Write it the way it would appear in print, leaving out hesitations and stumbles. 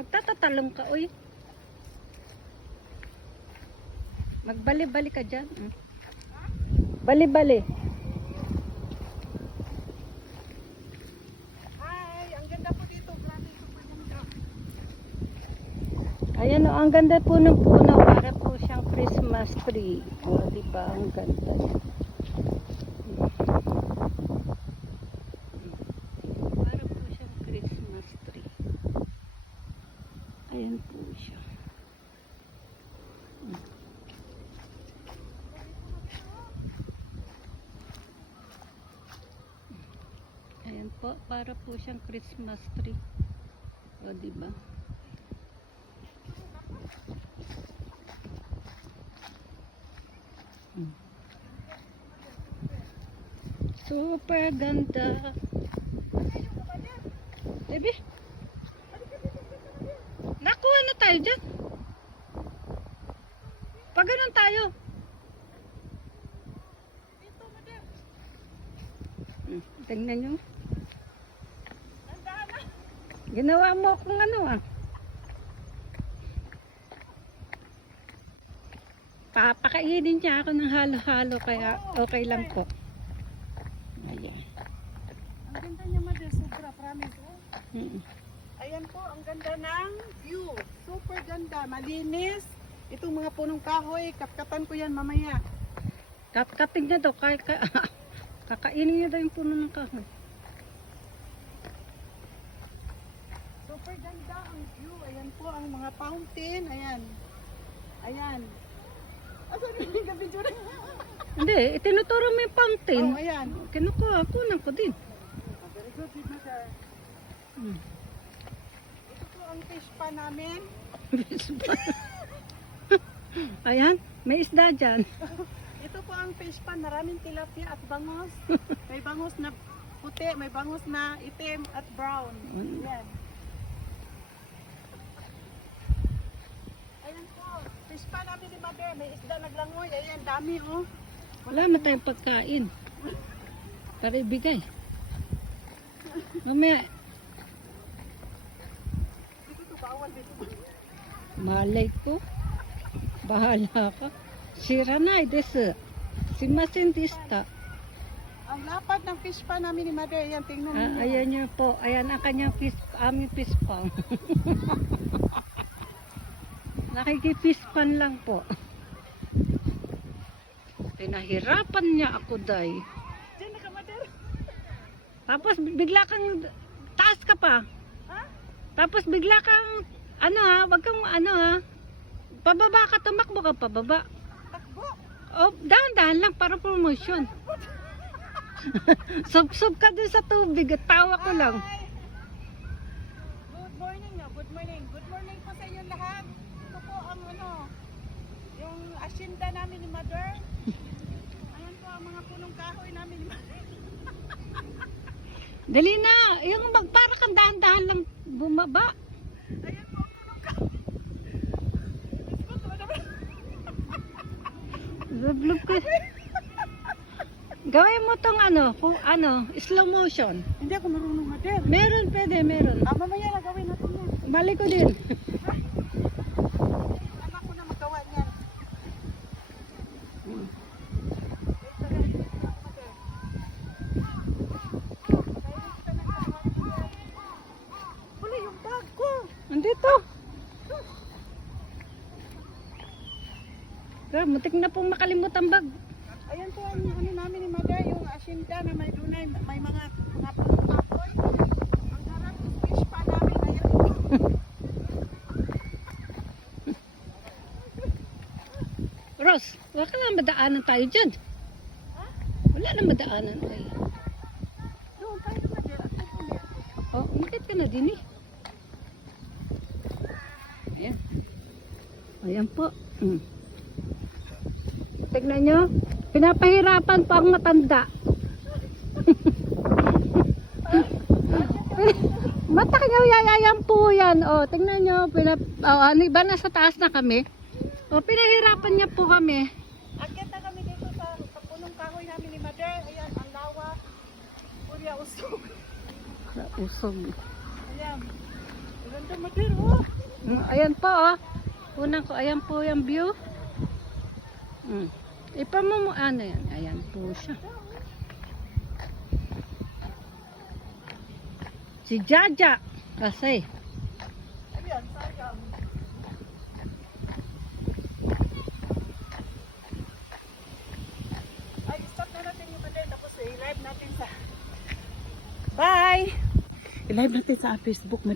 Magtatatalong ka, uy. Magbali-bali ka dyan. Bali-bali. Hi, ang ganda po dito. Grabe, super ganda. Ayan o, ang ganda po ng puno. Para po siyang Christmas tree. O, diba? Ang ganda niya. Para po siyang Christmas tree. Ayan po siya. Ayan po, para po siyang Christmas tree. O, diba? Super ganda. Baby. Nakuha na tayo dyan. Pag ganun tayo. Tingnan nyo. Ginawa mo akong ano ah. Papakainin niya ako ng halo-halo kaya okay lang po. Ayan. Ang ganda niya, Mother. Sobra, promise. Oh. Ayan po, ang ganda ng view. Super ganda, malinis. Itong mga punong kahoy, kapkatan ko yan mamaya. Kapkating niya daw. Kakainin niya daw yung puno ng kahoy. Super ganda ang view. Ayan po ang mga fountain. Ayan. Ayan. Asan yung gabi dyan? Hindi, itinuturo mo yung fountain. Oh, ayan. Kunan ko din. Very good, Mother. Ito po ang fish pa namin. Ayan, may isda dyan. Ito po ang fish pan, maraming tilapia at bangos. May bangos na puti, may bangos na itim at brown. Ayan. Ayan po, fish pan namin ni Mother, may isda naglangoy. Ayan, dami oh. Wala na tayong pagkain. Para ibigay. Mamaya, Dito to, bawal dito. malay ko. Bahala ka. Shiranai desu. Shimasen deshita. Ang lapad ng fish pan namin ni Mother, ayan, tingnan niyo. Ayan niyo po. Ayan ang kanyang aming fish pan. Nakikifish pan lang po. Pinahirapan niya ako, day. Diyan na ka, Mother. Tapos bigla kang taas ka pa. Ha? Tapos bigla kang wag kang pababa ka, tumakbo ka pababa. Takbo. Oh, dahan-dahan lang para promotion. Sub-sub ka dun sa tubig at tawa ko lang. Hi. Good morning no, good morning. Good morning po sa inyo lahat. Ito po ang yung asyenda namin ni Mother. Ayan po ang mga punong kahoy namin ni Mother. Dali na, yung para kang dahan-dahan lang bumaba. Ayan po ang punong kahoy. Zablog ko. Gawin mo tong slow motion. Hindi ako marunong, Mother. Meron, meron. Mamaya na gawin natin yan. Balik ko din. Anak ko na magawa niyan. Wala yung bag ko. Andito. Girl, mutik na pong makalimut ang bag. Ayan po ang namin ni Mother, yung asyenda na may dunay, may mga punong kahoy. Ang harap ng fish pa namin ngayon. Ros, wala na madaanan tayo dyan. Ha? Wala na madaanan tayo. Doon tayo, Mother. At ulit. Oh, umakit ka na din eh. Ayan. Ayan po. Tignan nyo. Pinapahirapan po ang matanda. Mata nyo, yayayan po yan. O, tingnan nyo. Iba nasa taas na kami. O, pinahirapan niya po kami. Akyat na kami dito sa punong kahoy namin ni Mother. Ayan, ang lawa. Purya usog. Usog. Ayan. Ganda Mother, oh. Ayan po, oh. Unang ko, ayan po yung view. Ano yan? Ayan po siya. Si Jaja. Kasi. Ayan, sayang. Ay, stop na natin yung Mother. Tapos i-live natin sa... Bye! I-live natin sa Facebook, Mother.